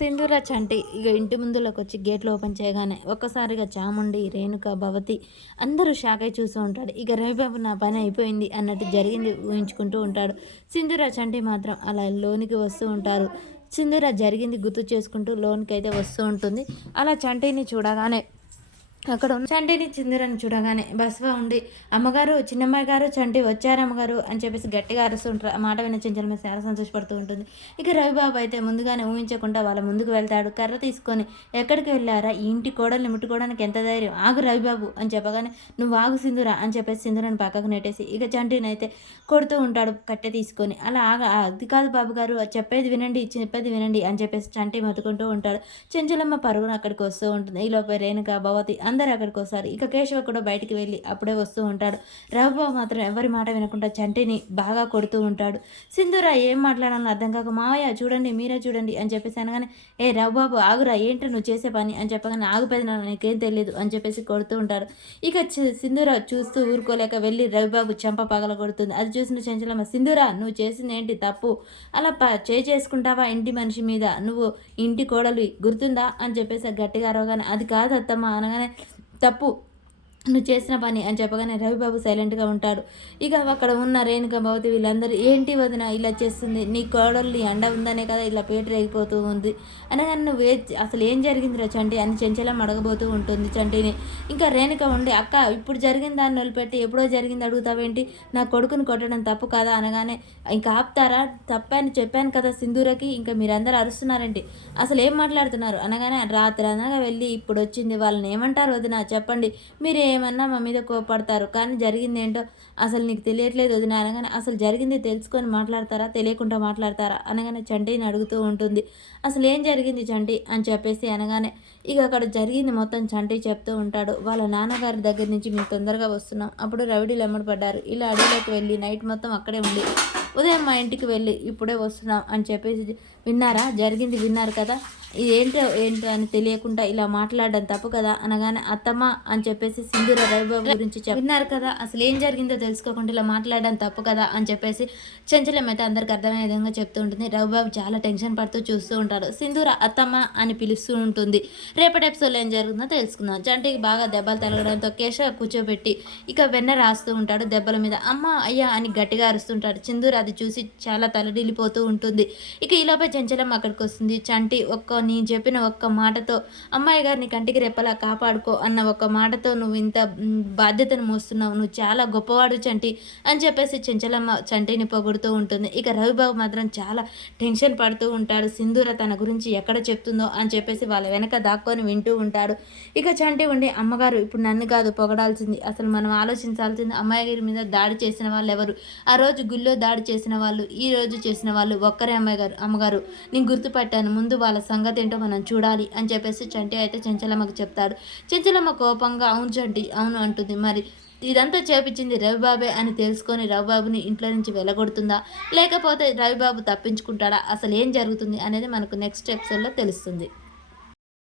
సింధూర చంటి. ఇక ఇంటి ముందులోకి వచ్చి గేట్లు ఓపెన్ చేయగానే ఒక్కసారిగా చాముండి రేణుక భవతి అందరూ షాక్ అయి చూస్తూ ఉంటాడు ఇక రవిబాబు నా పని అయిపోయింది అన్నట్టు జరిగింది ఊహించుకుంటూ ఉంటాడు. సింధూర చంటి మాత్రం అలా లోనికి వస్తూ ఉంటారు. సింధూర జరిగింది గుర్తు చేసుకుంటూ లోన్కి అయితే వస్తూ ఉంటుంది. అలా చంటిని చూడగానే అక్కడ ఉన్న చంటిని చిందురని చూడగానే బస్వా ఉండి అమ్మగారు చిన్నమ్మాయి గారు చంటి వచ్చారు అమ్మగారు అని చెప్పేసి గట్టిగా అరుస్తుంటారు ఆ మాట విన్న మీద చాలా సంతోషపడుతూ ఉంటుంది. ఇక రవిబాబు అయితే ముందుగానే ఊహించకుండా వాళ్ళ ముందుకు వెళ్తాడు. కర్ర తీసుకొని ఎక్కడికి వెళ్ళారా? ఈ ఇంటి కోడల్ని ముట్టుకోవడానికి ఎంత ధైర్యం? ఆగు రవిబాబు అని చెప్పగానే నువ్వు ఆగు సింధురా అని చెప్పేసి సింధురని పక్కకు నెట్టేసి ఇక చంటిని అయితే కొడుతూ ఉంటాడు కట్టె తీసుకొని. అలా ఆగ అది కాదు బాబు గారు చెప్పేది వినండి చెప్పేది వినండి అని చెప్పేసి చంటి మొత్తుకుంటూ ఉంటాడు. చెంచలమ్మ పరుగున అక్కడికి వస్తూ ఉంటుంది. ఈలోపై రేణుక భవతి అందరూ అక్కడికి వస్తారు. ఇక కేశవ కూడా బయటికి వెళ్ళి అప్పుడే వస్తూ ఉంటాడు. రఘుబాబు మాత్రం ఎవరి మాట వినకుండా చంటిని బాగా కొడుతూ ఉంటాడు. సింధురా ఏం మాట్లాడాలో అర్థం కాక మావయ్య చూడండి మీరే చూడండి అని చెప్పేసి అనగానే ఏ రఘుబాబు ఆగురా ఏంటి నువ్వు చేసే పని? అని చెప్పగానే ఆగుపోయింది నీకేం తెలియదు అని చెప్పేసి కొడుతూ ఉంటారు ఇక సింధురా చూస్తూ ఊరుకోలేక వెళ్ళి రవిబాబు చెంప పగల కొడుతుంది. అది చూసిన చెంచలమ్మ సింధురా నువ్వు చేసింది ఏంటి తప్పు? అలా ప చే చేసుకుంటావా ఇంటి మనిషి మీద? నువ్వు ఇంటి కోడలు గుర్తుందా? అని చెప్పేసి గట్టిగా అరవగానే అది కాదు అత్తమ్మ అనగానే తప్పు నువ్వు చేసిన పని అని చెప్పగానే రవిబాబు సైలెంట్గా ఉంటాడు. ఇక అక్కడ ఉన్న రేణుక భవతి వీళ్ళందరూ ఏంటి వదిన ఇలా చేస్తుంది? నీ కోడల్ని అండ ఉందనే కదా ఇలా పేట రేగిపోతూ ఉంది. అనగానే నువ్వు ఏ అసలు ఏం జరిగిందిరా చంటి? అని చెంచలం అడగబోతూ ఉంటుంది చంటిని. ఇంకా రేణుక ఉండి అక్క ఇప్పుడు జరిగిన దాన్ని వదిలిపెట్టి ఎప్పుడో జరిగింది అడుగుతావేంటి? నా కొడుకుని కొట్టడం తప్పు కదా? అనగానే ఇంకా ఆపుతారా? తప్పని చెప్పాను కదా సింధూరకి ఇంకా మీరందరూ అరుస్తున్నారండి అసలు ఏం మాట్లాడుతున్నారు? అనగానే రాత్రి అనగా వెళ్ళి ఇప్పుడు వచ్చింది. వాళ్ళని ఏమంటారు వదిన? చెప్పండి. మీరు ఏమన్నా మా మీద కోపడతారు. కానీ జరిగింది ఏంటో అసలు నీకు తెలియట్లేదు వదిన అనగానే అసలు జరిగింది తెలుసుకొని మాట్లాడతారా? తెలియకుండా మాట్లాడతారా? అనగానే చంటిని అడుగుతూ ఉంటుంది. అసలు ఏం జరిగింది చంటి? అని చెప్పేసి అనగానే ఇక అక్కడ జరిగింది మొత్తం చంటి చెప్తూ ఉంటాడు. వాళ్ళ నాన్నగారి దగ్గర నుంచి మేము తొందరగా వస్తున్నాం. అప్పుడు రవిడీలు ఎమ్మడి పడ్డారు. ఇలా అడవిలోకి వెళ్ళి నైట్ మొత్తం అక్కడే ఉండి ఉదయం మా ఇంటికి వెళ్ళి ఇప్పుడే వస్తున్నాం అని చెప్పేసి విన్నారా? జరిగింది విన్నారు కదా? ఇదేంటో ఏంటో అని తెలియకుండా ఇలా మాట్లాడడం తప్పు కదా అనగానే అత్తమ్మ అని చెప్పేసి సింధూర రవిబాబు గురించి విన్నారు కదా అసలు ఏం జరిగిందో తెలుసుకోకుండా ఇలా మాట్లాడడం తప్పు కదా అని చెప్పేసి చంచలం అయితే అందరికి అర్థమయ్యే విధంగా చెప్తూ ఉంటుంది. రవిబాబు చాలా టెన్షన్ పడుతూ చూస్తూ ఉంటాడు. సింధూర అత్తమ్మ అని పిలుస్తూ ఉంటుంది. రేపటి ఎపిసోడ్లో ఏం జరుగుతుందో తెలుసుకుందాం. జంటికి బాగా దెబ్బలు తగలడంతో కేశవ కూర్చోబెట్టి ఇక వెన్న రాస్తూ ఉంటాడు దెబ్బల మీద. అమ్మ అయ్యా అని గట్టిగా అరుస్తుంటాడు. సింధూర అది చూసి చాలా తలడిల్లిపోతూ ఉంటుంది. ఇక ఈలోపే చంచలం అక్కడికి వస్తుంది. చంటి ఒక్క నీ చెప్పిన ఒక్క మాటతో అమ్మాయి గారిని కంటికి రెప్పలా కాపాడుకో అన్న ఒక మాటతో నువ్వు ఇంత బాధ్యతను మోస్తున్నావు. నువ్వు చాలా గొప్పవాడు చంటి అని చెప్పేసి చెంచలమ్మ చంటిని పొగుడుతూ ఉంటుంది. ఇక రవిబాబు మాత్రం చాలా టెన్షన్ పడుతూ ఉంటాడు. సింధూర తన గురించి ఎక్కడ చెప్తుందో అని చెప్పేసి వాళ్ళ వెనక దాక్కొని వింటూ ఉంటాడు. ఇక చంటి ఉండి అమ్మగారు ఇప్పుడు నన్ను కాదు పొగడాల్సింది. అసలు మనం ఆలోచించాల్సింది అమ్మాయి గారి మీద దాడి చేసిన వాళ్ళు ఎవరు ఆ రోజు గుళ్ళో దాడి చేసిన వాళ్ళు ఈ రోజు చేసిన వాళ్ళు ఒక్కరే అమ్మగారు అమ్మగారు. నేను గుర్తుపట్టాను ముందు వాళ్ళ సంగతి ఏంటో మనం చూడాలి అని చెప్పేసి చంటి అయితే చెంచలమ్మకి చెప్తాడు. చెంచలమ్మ కోపంగా అవును చంటి అవును అంటుంది. మరి ఇదంతా చేపించింది రవిబాబే అని తెలుసుకొని రవిబాబుని ఇంట్లో నుంచి వెళ్ళగొడుతుందా? లేకపోతే రవిబాబు తప్పించుకుంటాడా? అసలు ఏం జరుగుతుంది అనేది మనకు నెక్స్ట్ ఎపిసోడ్లో తెలుస్తుంది.